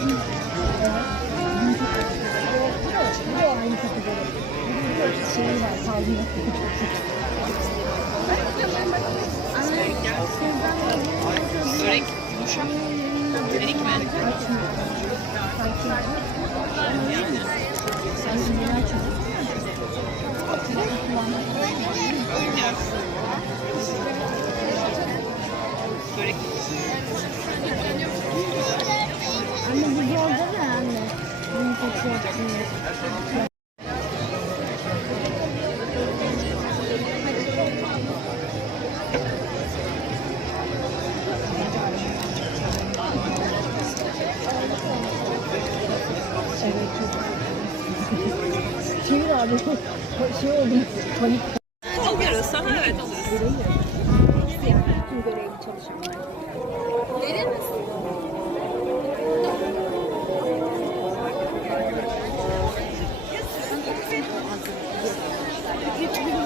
Bu da aynı kategori. Şey var, tazminat. Börek yumuşak. Börek mi? Sen şimdi ne açıyorsun? Çevir abi. Şey oldu. Panik. Alırız. Sana evet alırız. Görevi çalışanlar. Verir misin? Hiçbir